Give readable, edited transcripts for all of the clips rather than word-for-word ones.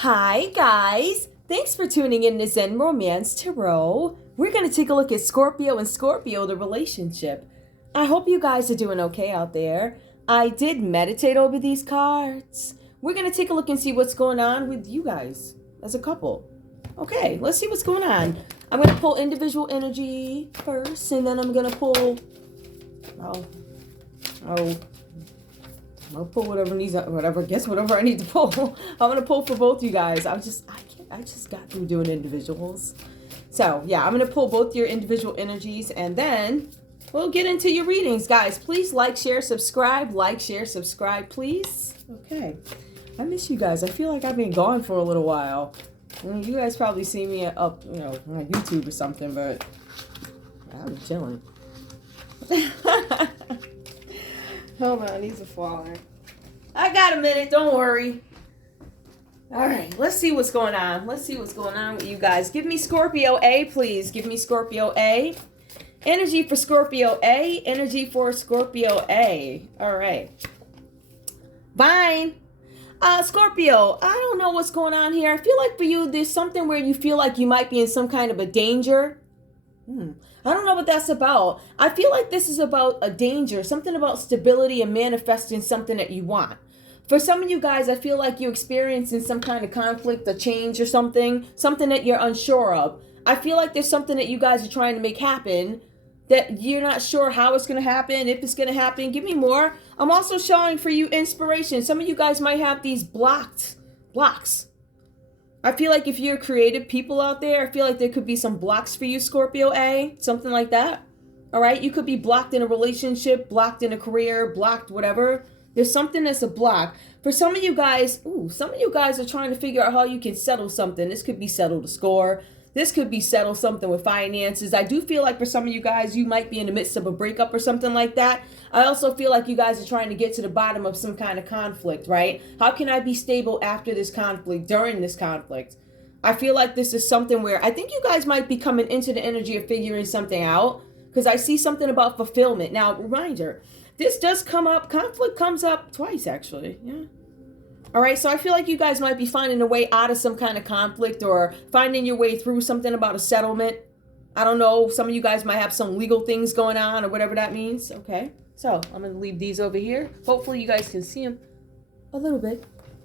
Hi guys, thanks for tuning in to Zen Romance Tarot. We're going to take a look at Scorpio and Scorpio, the relationship. I hope you guys are doing okay out there. I did meditate over these cards. We're going to take a look and see what's going on with you guys as a couple. Okay, let's see what's going on. I'm going to pull individual energy first, and then I'm going to pull... I'll pull whatever I need to pull. I'm gonna pull for both you guys. I just got through doing individuals. So yeah, I'm gonna pull both your individual energies and then we'll get into your readings. Guys, please like, share, subscribe, please. Okay. I miss you guys. I feel like I've been gone for a little while. You guys probably see me up, on YouTube or something, but I'm chilling. Hold on, these are falling. I got a minute, don't worry. All right, let's see what's going on. Let's see what's going on with you guys. Give me Scorpio A, please. Give me Scorpio A. Energy for Scorpio A. Energy for Scorpio A. All right. Fine. Scorpio, I don't know what's going on here. I feel like for you, there's something where you feel like you might be in some kind of a danger. I don't know what that's about. I feel like this is about a danger, something about stability and manifesting something that you want. For some of you guys, I feel like you're experiencing some kind of conflict, a change or something that you're unsure of. I feel like there's something that you guys are trying to make happen that you're not sure how it's going to happen, if it's going to happen. Give me more. I'm also showing for you inspiration. Some of you guys might have these blocks. I feel like if you're creative people out there, I feel like there could be some blocks for you, Scorpio A, something like that. All right, you could be blocked in a relationship, blocked in a career, blocked whatever. There's something that's a block. For some of you guys, some of you guys are trying to figure out how you can settle something. This could be settle the score. This could be settle something with finances. I do feel like for some of you guys, you might be in the midst of a breakup or something like that. I also feel like you guys are trying to get to the bottom of some kind of conflict, right? How can I be stable after this conflict, during this conflict? I feel like this is something where I think you guys might be coming into the energy of figuring something out because I see something about fulfillment. Now, reminder, this does come up, conflict comes up twice actually, yeah. All right, so I feel like you guys might be finding a way out of some kind of conflict or finding your way through something about a settlement. I don't know. Some of you guys might have some legal things going on or whatever that means. Okay, so I'm going to leave these over here. Hopefully you guys can see them a little bit.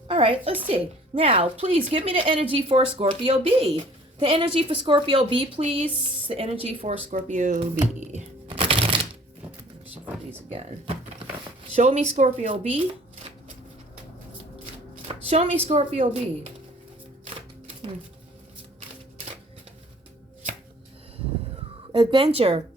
All right, let's see. Now, please give me the energy for Scorpio B. The energy for Scorpio B, please. The energy for Scorpio B. Shuffle these again. Show me Scorpio B. Show me Scorpio B. Adventure.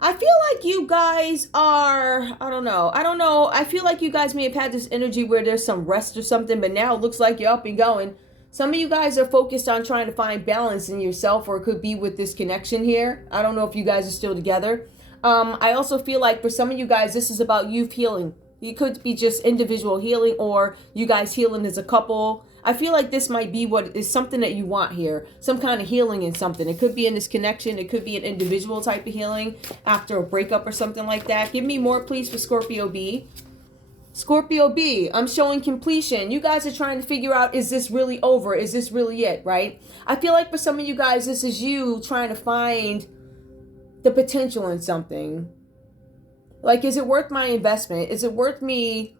I feel like you guys are, I don't know. I feel like you guys may have had this energy where there's some rest or something, but now it looks like you're up and going. Some of you guys are focused on trying to find balance in yourself, or it could be with this connection here. I don't know if you guys are still together. I also feel like for some of you guys, this is about you healing. It could be just individual healing or you guys healing as a couple. I feel like this might be what is something that you want here. Some kind of healing in something. It could be in this connection. It could be an individual type of healing after a breakup or something like that. Give me more, please, for Scorpio B. Scorpio B, I'm showing completion. You guys are trying to figure out, is this really over? Is this really it, right? I feel like for some of you guys, this is you trying to find the potential in something. Like, is it worth my investment? Is it worth me?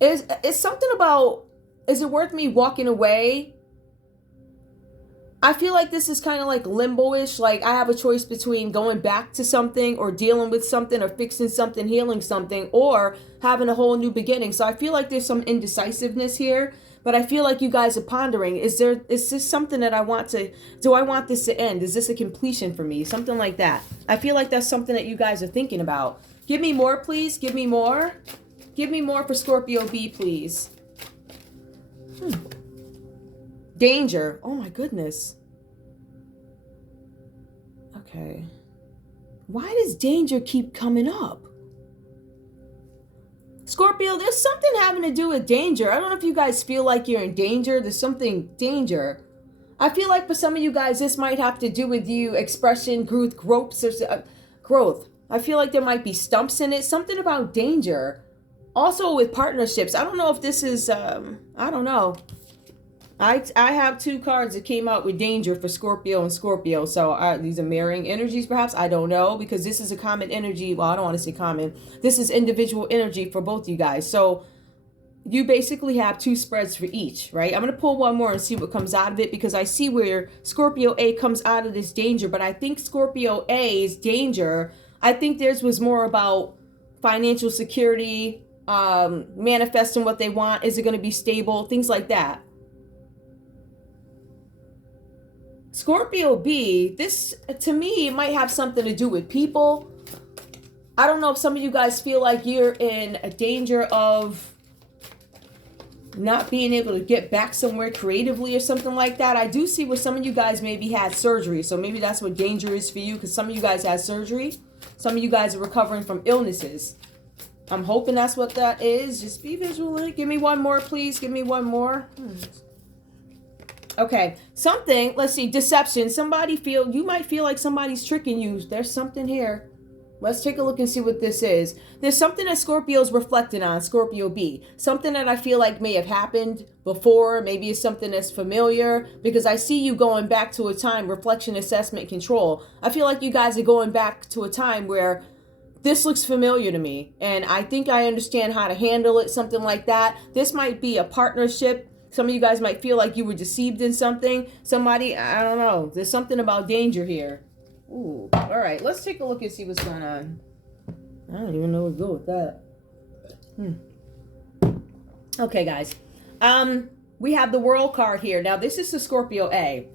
Is something about, is it worth me walking away? I feel like this is kind of like limbo-ish. Like I have a choice between going back to something or dealing with something or fixing something, healing something, or having a whole new beginning. So I feel like there's some indecisiveness here, but I feel like you guys are pondering, is this something that I want to, do I want this to end? Is this a completion for me? Something like that. I feel like that's something that you guys are thinking about. Give me more, please. Give me more. Give me more for Scorpio B, please. Danger. Oh my goodness. Okay. Why does danger keep coming up? Scorpio, there's something having to do with danger. I don't know if you guys feel like you're in danger. There's something danger. I feel like for some of you guys, this might have to do with you expression, growth. I feel like there might be stumps in it. Something about danger. Also with partnerships. I don't know if this is, I don't know. I have two cards that came out with danger for Scorpio and Scorpio. So these are mirroring energies, perhaps. I don't know, because this is a common energy. Well, I don't want to say common. This is individual energy for both you guys. So you basically have two spreads for each, right? I'm going to pull one more and see what comes out of it, because I see where Scorpio A comes out of this danger. But I think Scorpio A's danger, I think theirs was more about financial security, manifesting what they want. Is it going to be stable? Things like that. Scorpio B, this to me might have something to do with people. I don't know if some of you guys feel like you're in a danger of not being able to get back somewhere creatively or something like that. I do see where some of you guys maybe had surgery. So maybe that's what danger is for you, because some of you guys had surgery. Some of you guys are recovering from illnesses. I'm hoping that's what that is. Just be visual. Give me one more, please. Give me one more. Okay, something, let's see, deception. You might feel like somebody's tricking you. There's something here. Let's take a look and see what this is. There's something that Scorpio's reflecting on, Scorpio B. Something that I feel like may have happened before. Maybe it's something that's familiar, because I see you going back to a time, reflection, assessment, control. I feel like you guys are going back to a time where this looks familiar to me, and I think I understand how to handle it, something like that. This might be a partnership. Some of you guys might feel like you were deceived in something. Somebody, I don't know. There's something about danger here. Ooh. All right. Let's take a look and see what's going on. I don't even know where to go with that. Okay, guys. We have the World card here. Now, this is the Scorpio A.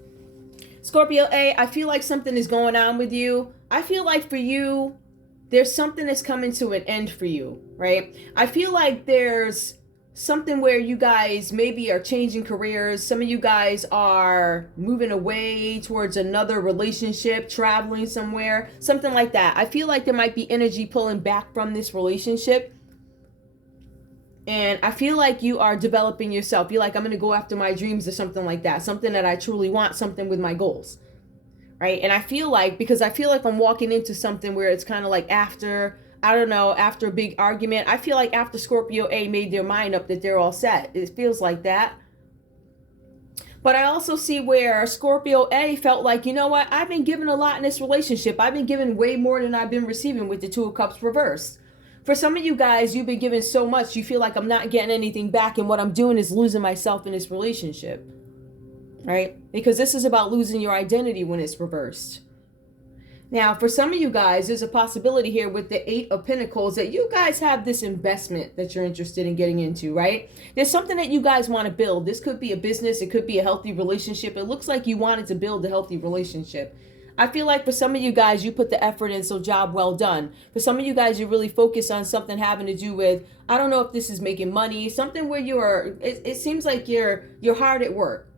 Scorpio A, I feel like something is going on with you. I feel like for you, there's something that's coming to an end for you, right? I feel like there's something where you guys maybe are changing careers. Some of you guys are moving away towards another relationship, traveling somewhere, something like that. I feel like there might be energy pulling back from this relationship. And I feel like you are developing yourself. You're like, I'm going to go after my dreams or something like that. Something that I truly want, something with my goals. Right? And I feel like, because I feel like I'm walking into something where it's kind of like after a big argument. I feel like after Scorpio A made their mind up that they're all set. It feels like that. But I also see where Scorpio A felt like, you know what? I've been given a lot in this relationship. I've been given way more than I've been receiving with the Two of Cups reversed. For some of you guys, you've been given so much, you feel like I'm not getting anything back, and what I'm doing is losing myself in this relationship. Right? Because this is about losing your identity when it's reversed. Now, for some of you guys, there's a possibility here with the Eight of Pentacles that you guys have this investment that you're interested in getting into, right? There's something that you guys want to build. This could be a business. It could be a healthy relationship. It looks like you wanted to build a healthy relationship. I feel like for some of you guys, you put the effort in, so job well done. For some of you guys, you really focus on something having to do with, I don't know if this is making money, something where it seems like you're hard at work.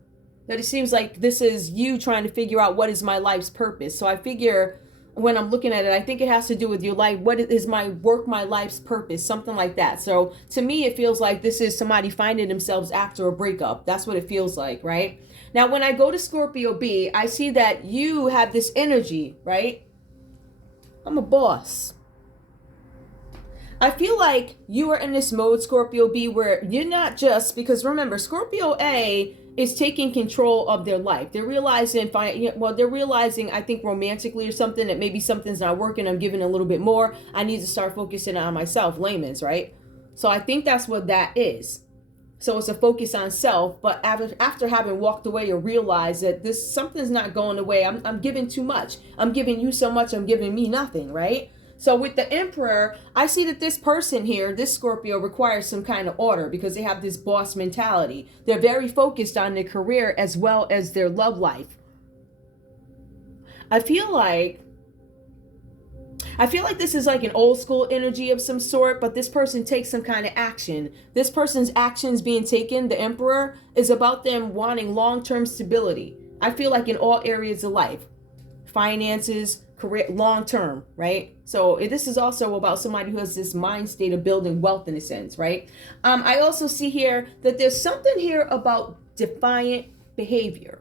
That it seems like this is you trying to figure out what is my life's purpose. So I figure when I'm looking at it, I think it has to do with your life. What is my work, my life's purpose? Something like that. So to me, it feels like this is somebody finding themselves after a breakup. That's what it feels like, right? Now, when I go to Scorpio B, I see that you have this energy, right? I'm a boss. I feel like you are in this mode, Scorpio B, where you're not just, because remember, Scorpio A is taking control of their life. They're realizing, I think romantically or something, that maybe something's not working. I'm giving a little bit more. I need to start focusing on myself, layman's, right? So I think that's what that is. So it's a focus on self, but after having walked away or realized that something's not going away, I'm giving too much. I'm giving you so much, I'm giving me nothing, right? So with the Emperor, I see that this person here, this Scorpio, requires some kind of order because they have this boss mentality. They're very focused on their career as well as their love life. I feel like this is like an old school energy of some sort, but this person takes some kind of action. This person's actions being taken, the Emperor, is about them wanting long-term stability. I feel like in all areas of life. Finances, career, long-term, right? So this is also about somebody who has this mind state of building wealth in a sense, right? I also see here that there's something here about defiant behavior.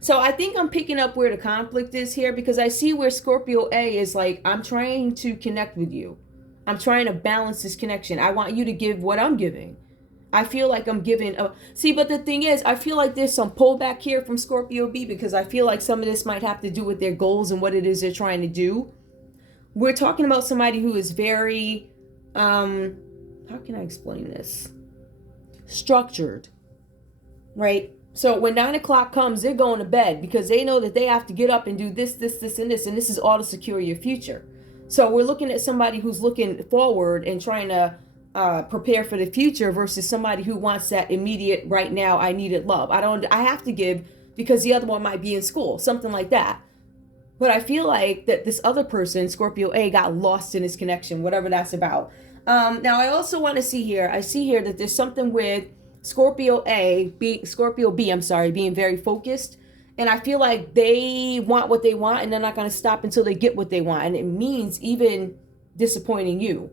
So I think I'm picking up where the conflict is here, because I see where Scorpio A is like, I'm trying to connect with you. I'm trying to balance this connection. I want you to give what I'm giving. I feel like I'm giving a... See, but the thing is, I feel like there's some pullback here from Scorpio B, because I feel like some of this might have to do with their goals and what it is they're trying to do. We're talking about somebody who is very, how can I explain this? Structured, right? So when 9 o'clock comes, they're going to bed because they know that they have to get up and do this, this, this, and this. And this is all to secure your future. So we're looking at somebody who's looking forward and trying to prepare for the future versus somebody who wants that immediate, right now, I needed love. I have to give because the other one might be in school, something like that. But I feel like that this other person, Scorpio A, got lost in his connection, whatever that's about. Now I also want to see here, I see here that there's something with Scorpio B, I'm sorry, being very focused. And I feel like they want what they want and they're not going to stop until they get what they want. And it means even disappointing you.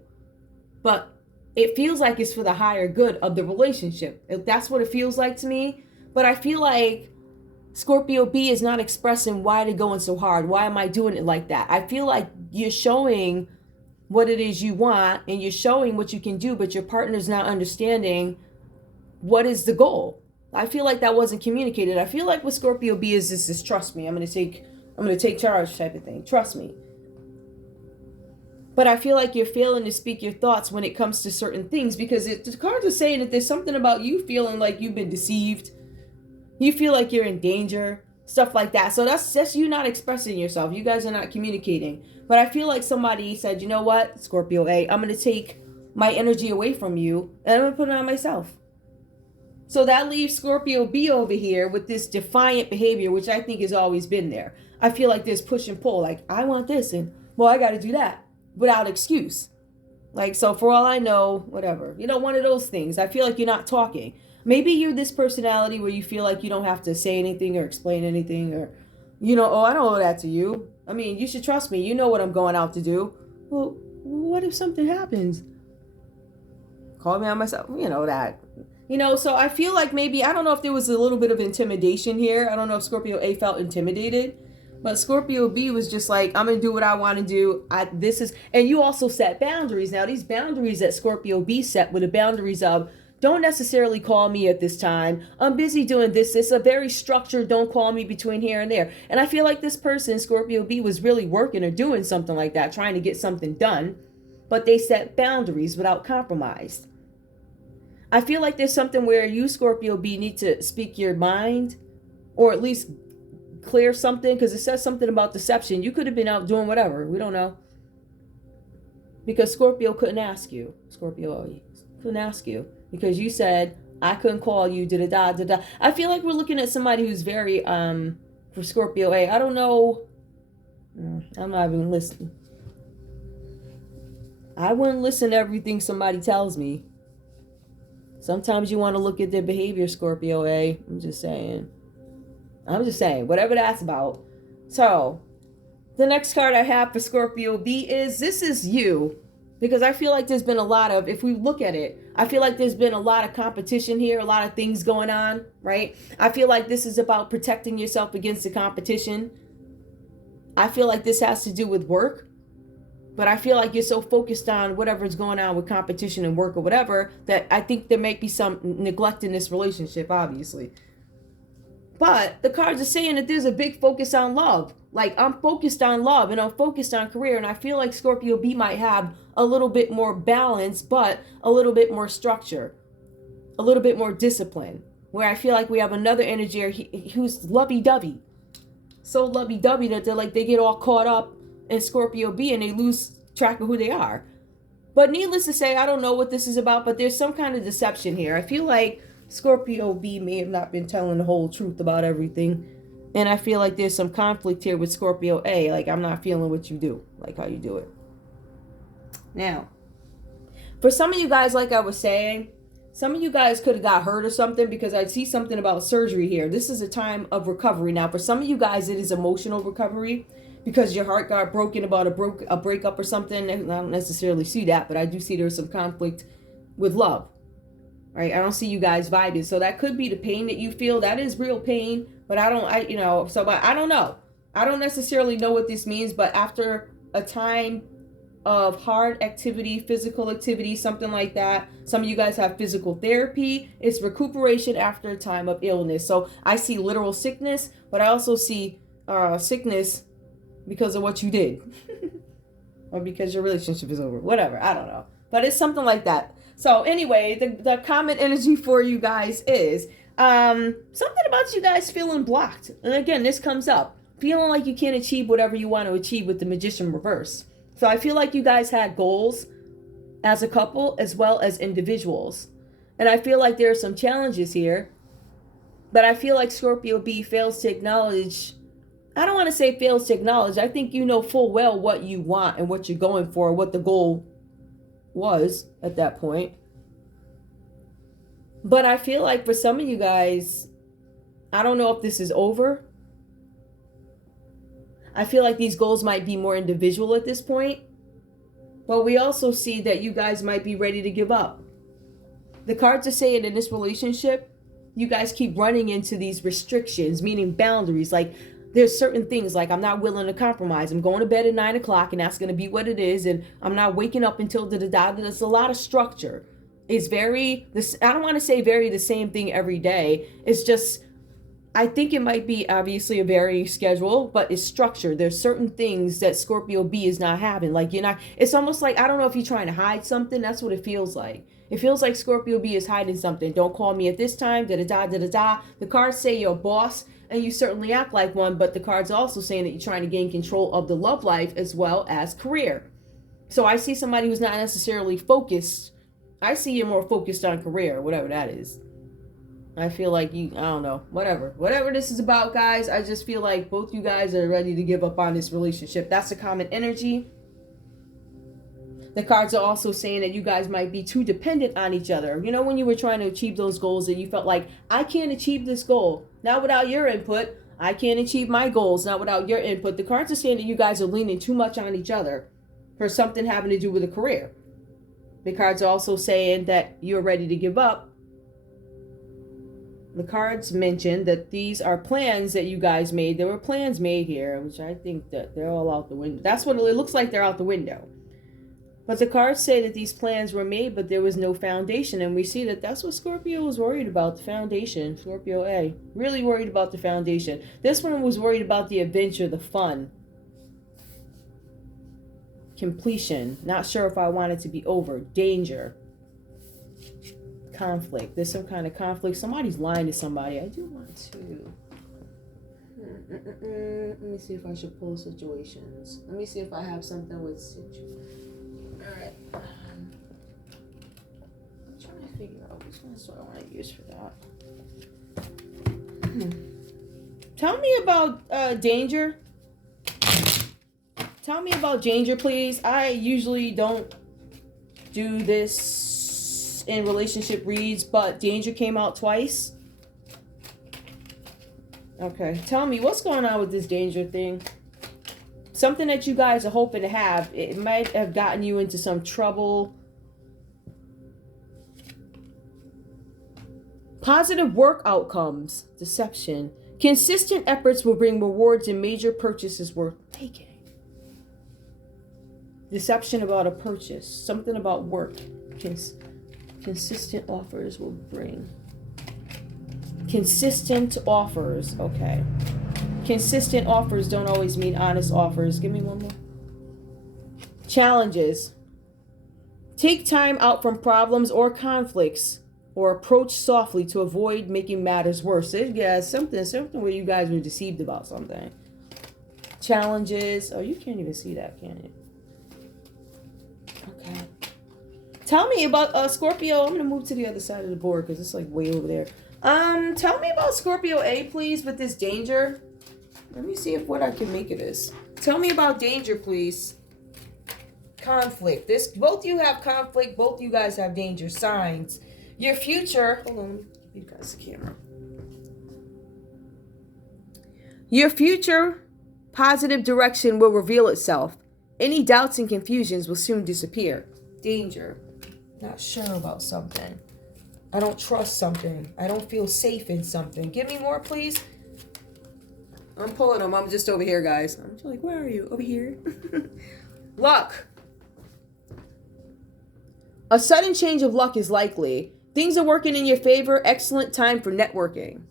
But it feels like it's for the higher good of the relationship. That's what it feels like to me. But I feel like Scorpio B is not expressing why they're going so hard. Why am I doing it like that? I feel like you're showing what it is you want and you're showing what you can do, but your partner's not understanding what is the goal. I feel like that wasn't communicated. I feel like what Scorpio B is this trust me. I'm gonna take charge type of thing. Trust me. But I feel like you're failing to speak your thoughts when it comes to certain things, because the cards are saying that there's something about you feeling like you've been deceived. You feel like you're in danger, stuff like that. So that's you not expressing yourself. You guys are not communicating. But I feel like somebody said, you know what, Scorpio A, I'm going to take my energy away from you and I'm going to put it on myself. So that leaves Scorpio B over here with this defiant behavior, which I think has always been there. I feel like there's push and pull. Like, I want this and, well, I got to do that without excuse. Like, so for all I know, whatever. You know, one of those things. I feel like you're not talking. Maybe you're this personality where you feel like you don't have to say anything or explain anything or, you know, oh, I don't owe that to you. I mean, you should trust me. You know what I'm going out to do. Well, what if something happens? Call me on myself. You know that. You know, so I feel like maybe, I don't know if there was a little bit of intimidation here. I don't know if Scorpio A felt intimidated. But Scorpio B was just like, I'm going to do what I want to do. And you also set boundaries. Now, these boundaries that Scorpio B set were the boundaries of, don't necessarily call me at this time. I'm busy doing this. It's a very structured, don't call me between here and there. And I feel like this person, Scorpio B, was really working or doing something like that, trying to get something done. But they set boundaries without compromise. I feel like there's something where you, Scorpio B, need to speak your mind, or at least clear something, because it says something about deception. You could have been out doing whatever. We don't know. Because Scorpio couldn't ask you. Scorpio couldn't ask you. Because you said, I couldn't call you, da-da-da-da-da. I feel like we're looking at somebody who's very, for Scorpio A, I don't know. I'm not even listening. I wouldn't listen to everything somebody tells me. Sometimes you want to look at their behavior, Scorpio A. I'm just saying, whatever that's about. So, the next card I have for Scorpio B is, this is you. Because I feel like there's been a lot of, if we look at it, I feel like there's been a lot of competition here, a lot of things going on, right? I feel like this is about protecting yourself against the competition. I feel like this has to do with work. But I feel like you're so focused on whatever's going on with competition and work or whatever, that I think there might be some neglect in this relationship, obviously. But the cards are saying that there's a big focus on love. Like, I'm focused on love and I'm focused on career. And I feel like Scorpio B might have a little bit more balance, but a little bit more structure, a little bit more discipline. Where I feel like we have another energy who's lovey-dovey. So lovey-dovey that they get all caught up in Scorpio B and they lose track of who they are. But needless to say, I don't know what this is about, but there's some kind of deception here. I feel like Scorpio B may have not been telling the whole truth about everything. And I feel like there's some conflict here with Scorpio A. Like, I'm not feeling what you do, like how you do it. Now, for some of you guys, like I was saying, some of you guys could have got hurt or something, because I see something about surgery here. This is a time of recovery. Now, for some of you guys, it is emotional recovery, because your heart got broken about a breakup or something. I don't necessarily see that, but I do see there's some conflict with love. Right? I don't see you guys vibing. So that could be the pain that you feel. That is real pain, but I don't know. I don't necessarily know what this means, but after a time of hard activity, physical activity, something like that. Some of you guys have physical therapy. It's recuperation after a time of illness. So I see literal sickness, but I also see sickness because of what you did. Or because your relationship is over. Whatever. I don't know. But it's something like that. So anyway, the common energy for you guys is something about you guys feeling blocked. And again, this comes up. Feeling like you can't achieve whatever you want to achieve with the Magician reverse. So I feel like you guys had goals as a couple as well as individuals. And I feel like there are some challenges here. But I feel like Scorpio B fails to acknowledge. I don't want to say fails to acknowledge. I think you know full well what you want and what you're going for, what the goal was at that point. But I feel like for some of you guys, I don't know if this is over. I feel like these goals might be more individual at this point. But we also see that you guys might be ready to give up. The cards are saying in this relationship, you guys keep running into these restrictions, meaning boundaries. Like there's certain things like I'm not willing to compromise. I'm going to bed at 9 o'clock and that's going to be what it is. And I'm not waking up until da-da-da. There's a lot of structure. It's very, I don't want to say very the same thing every day. It's just, I think it might be obviously a varying schedule, but it's structured. There's certain things that Scorpio B is not having. Like you're not, it's almost like, I don't know if you're trying to hide something. That's what it feels like. It feels like Scorpio B is hiding something. Don't call me at this time, da-da-da, da-da-da. The cards say you're a boss, and you certainly act like one, but the cards are also saying that you're trying to gain control of the love life as well as career. So I see somebody who's not necessarily focused. I see you're more focused on career, whatever that is. I feel like you, I don't know, whatever this is about, guys. I just feel like both you guys are ready to give up on this relationship. That's the common energy. The cards are also saying that you guys might be too dependent on each other. You know, when you were trying to achieve those goals that you felt like, I can't achieve this goal, not without your input. I can't achieve my goals, not without your input. The cards are saying that you guys are leaning too much on each other for something having to do with a career. The cards are also saying that you're ready to give up. The cards mentioned that these are plans that you guys made. There were plans made here, which I think that they're all out the window. That's what it looks like, they're out the window. But the cards say that these plans were made, but there was no foundation. And we see that that's what Scorpio was worried about, the foundation. Scorpio A, really worried about the foundation. This one was worried about the adventure, the fun. Completion. Not sure if I want it to be over. Danger. Conflict. There's some kind of conflict. Somebody's lying to somebody. I do want to. Let me see if I should pull situations. Let me see if I have something with situations. Alright. I'm trying to figure out which ones do I want to use for that. Tell me about danger. Tell me about danger, please. I usually don't do this in relationship reads, but danger came out twice. Okay, tell me what's going on with this danger thing. Something that you guys are hoping to have. It might have gotten you into some trouble. Positive work outcomes. Deception. Consistent efforts will bring rewards and major purchases worth taking. Deception about a purchase. Something about work. Consistent offers will bring. Consistent offers. Okay. Consistent offers don't always mean honest offers. Give me one more. Challenges. Take time out from problems or conflicts, or approach softly to avoid making matters worse. Yeah, something where you guys were deceived about something. Challenges. Oh, you can't even see that, can you? Okay. Tell me about Scorpio. I'm gonna move to the other side of the board because it's like way over there. Tell me about Scorpio A, please, with this danger. Let me see what I can make of this. Tell me about danger, please. Conflict. Both you have conflict. Both you guys have danger signs. Your future. Hold on. You guys the camera. Your future positive direction will reveal itself. Any doubts and confusions will soon disappear. Danger. Not sure about something. I don't trust something. I don't feel safe in something. Give me more, please. I'm pulling them. I'm just over here, guys. I'm just like, where are you? Over here. Luck. A sudden change of luck is likely. Things are working in your favor. Excellent time for networking.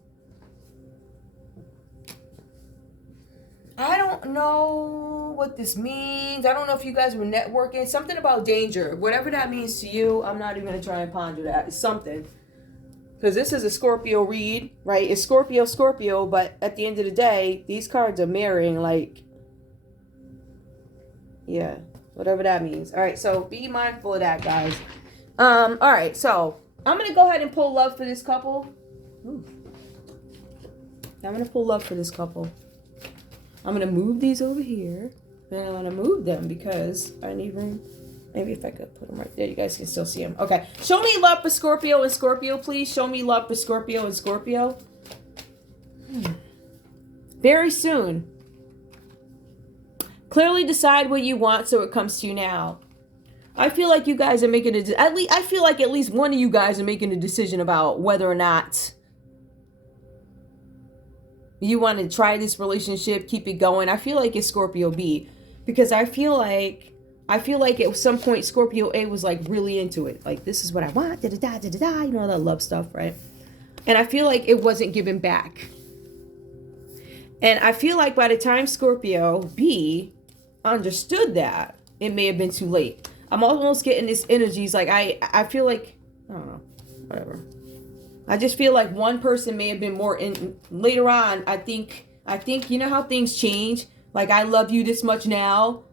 I don't know what this means. I don't know if you guys were networking. Something about danger. Whatever that means to you, I'm not even going to try and ponder that. It's something. Because this is a Scorpio read, right? It's Scorpio, Scorpio, but at the end of the day, these cards are mirroring, like, yeah, whatever that means. All right, so be mindful of that, guys. All right, so I'm going to go ahead and pull love for this couple. Ooh. I'm going to pull love for this couple. I'm going to move these over here. And I'm going to move them because I need room. Maybe if I could put them right there, you guys can still see them. Okay. Show me love for Scorpio and Scorpio, please. Show me love for Scorpio and Scorpio. Very soon. Clearly decide what you want so it comes to you now. I feel like you guys are making I feel like at least one of you guys are making a decision about whether or not you want to try this relationship, keep it going. I feel like it's Scorpio B, because I feel like at some point Scorpio A was like really into it. Like, this is what I want, da-da-da-da-da-da, you know, all that love stuff, right? And I feel like it wasn't given back. And I feel like by the time Scorpio B understood that, it may have been too late. I'm almost getting this energies like I feel like, I don't know, whatever. I just feel like one person may have been more in later on. I think you know how things change. Like, I love you this much now.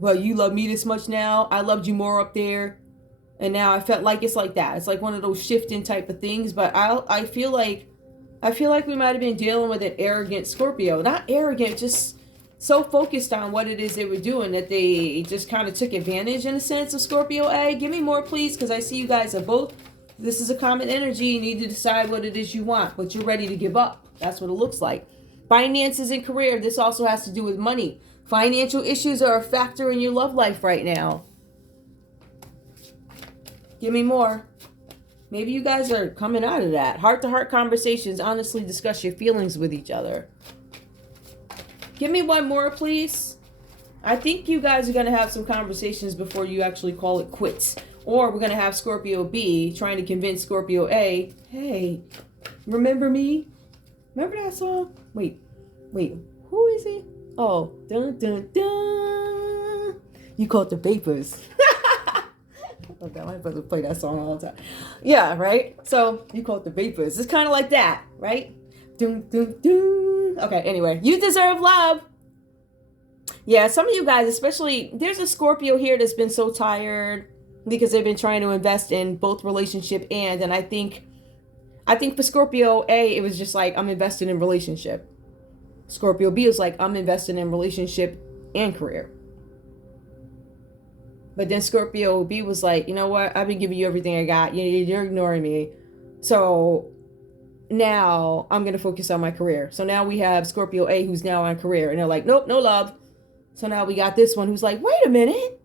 Well, you love me this much now. I loved you more up there. And now I felt like it's like that. It's like one of those shifting type of things. But I feel like we might have been dealing with an arrogant Scorpio. Not arrogant, just so focused on what it is they were doing that they just kind of took advantage in a sense of Scorpio A. Give me more, please, because I see you guys are both. This is a common energy. You need to decide what it is you want, but you're ready to give up. That's what it looks like. Finances and career. This also has to do with money. Financial issues are a factor in your love life right now. Give me more. Maybe you guys are coming out of that. Heart-to-heart conversations. Honestly discuss your feelings with each other. Give me one more, please. I think you guys are going to have some conversations before you actually call it quits. Or we're going to have Scorpio B trying to convince Scorpio A, hey, remember me? Remember that song? Wait, who is he? Oh, dun dun dun. You caught the vapors. Okay, my brother play that song all the time. Yeah, right? So, you caught the vapors. It's kind of like that, right? Dun dun dun. Okay, anyway, you deserve love. Yeah, some of you guys, especially, there's a Scorpio here that's been so tired because they've been trying to invest in both relationship and I think for Scorpio A, it was just like, I'm invested in relationship. Scorpio B is like, I'm invested in relationship and career. But then Scorpio B was like, you know what? I've been giving you everything I got. You're ignoring me. So now I'm going to focus on my career. So now we have Scorpio A who's now on career. And they're like, nope, no love. So now we got this one who's like, wait a minute.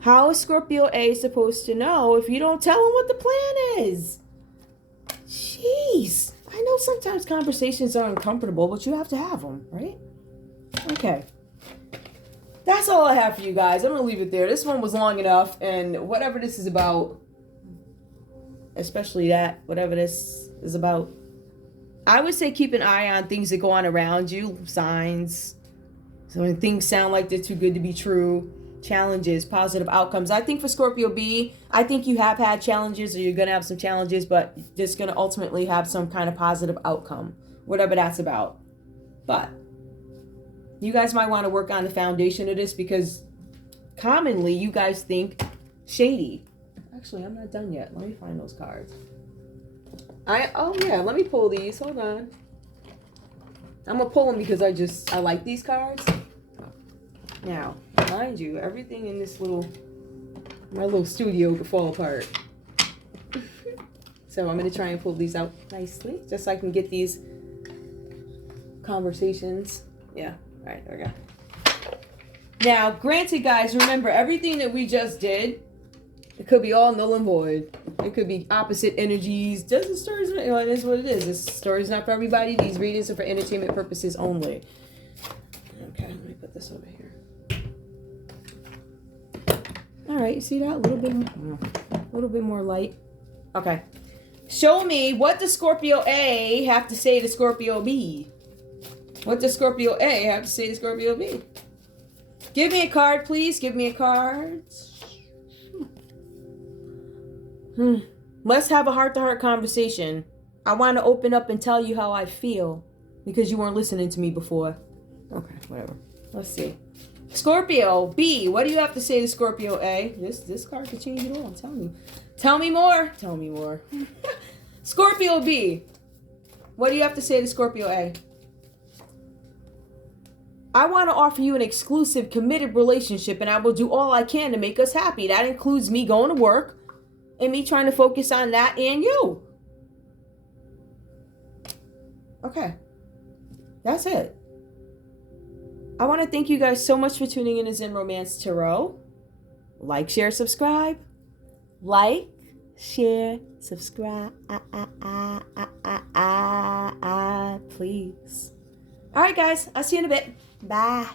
How is Scorpio A supposed to know if you don't tell him what the plan is? Jeez. I know sometimes conversations are uncomfortable, but you have to have them, right? Okay. That's all I have for you guys. I'm going to leave it there. This one was long enough, and whatever this is about, especially that, whatever this is about, I would say keep an eye on things that go on around you, signs. So when things sound like they're too good to be true, challenges, positive outcomes. I think for Scorpio B, I think you have had challenges or you're going to have some challenges, but just going to ultimately have some kind of positive outcome, whatever that's about. But you guys might want to work on the foundation of this because commonly you guys think shady. Actually, I'm not done yet. Let me find those cards. Let me pull these. Hold on. I'm going to pull them because I like these cards. Now, mind you, everything in this my little studio could fall apart. So I'm going to try and pull these out nicely, just so I can get these conversations. Yeah, all right, there we go. Now, granted, guys, remember, everything that we just did, it could be all null and void. It could be opposite energies. Just the stories, it is what it is. This story's not for everybody. These readings are for entertainment purposes only. Okay, let me put this over here. All right, you see that? A little bit more light. Okay. Show me, what does Scorpio A have to say to Scorpio B? What does Scorpio A have to say to Scorpio B? Give me a card, please. Give me a card. Let's have a heart-to-heart conversation. I want to open up and tell you how I feel because you weren't listening to me before. Okay, whatever. Let's see. Scorpio B, what do you have to say to Scorpio A? This card could change it all. I'm telling you. Tell me more. Tell me more. Scorpio B, what do you have to say to Scorpio A? I want to offer you an exclusive, committed relationship, and I will do all I can to make us happy. That includes me going to work and me trying to focus on that and you. Okay. That's it. I want to thank you guys so much for tuning in to Zen Romance Tarot. Like, share, subscribe. Like, share, subscribe. Please. All right, guys. I'll see you in a bit. Bye.